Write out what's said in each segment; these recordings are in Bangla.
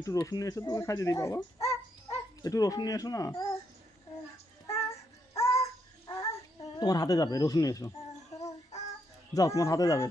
একটু রসুন নিয়ে এসো, তোকে খাইয়ে দিই বাবা। একটু রসুন নিয়ে এসো না, তোমার হাতে যাবে। রসুন নিয়ে এসো, যাও তোমার হাতে যাবে।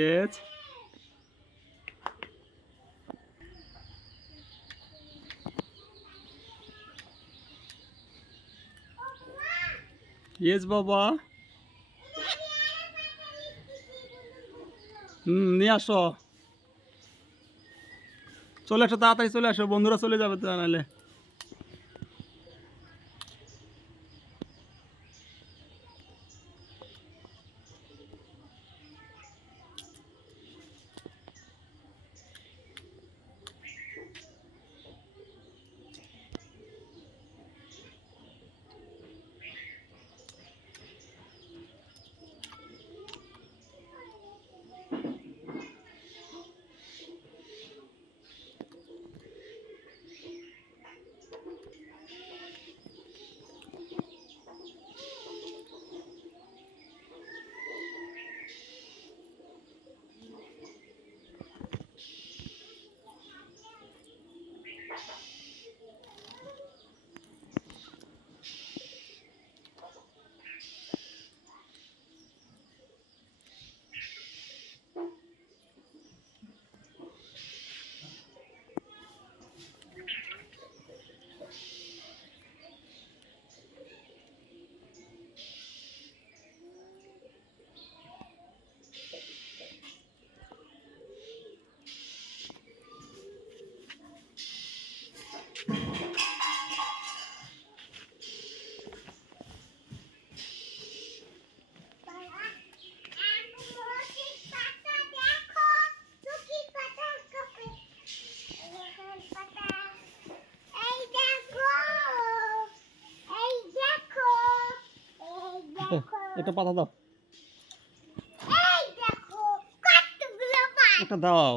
Yes. Yes, বাবা। নিয়ে আসো, চলে আসো তাড়াতাড়ি, চলে আসো, বন্ধুরা চলে যাবে তো নাহলে। একটা পাতা দাও, একটা দাও।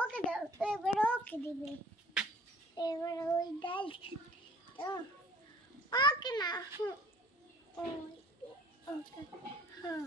ওকে দাও, এবার ওকে দিবে, এবার ওই ডাল ওকে না, ওকে হ্যাঁ।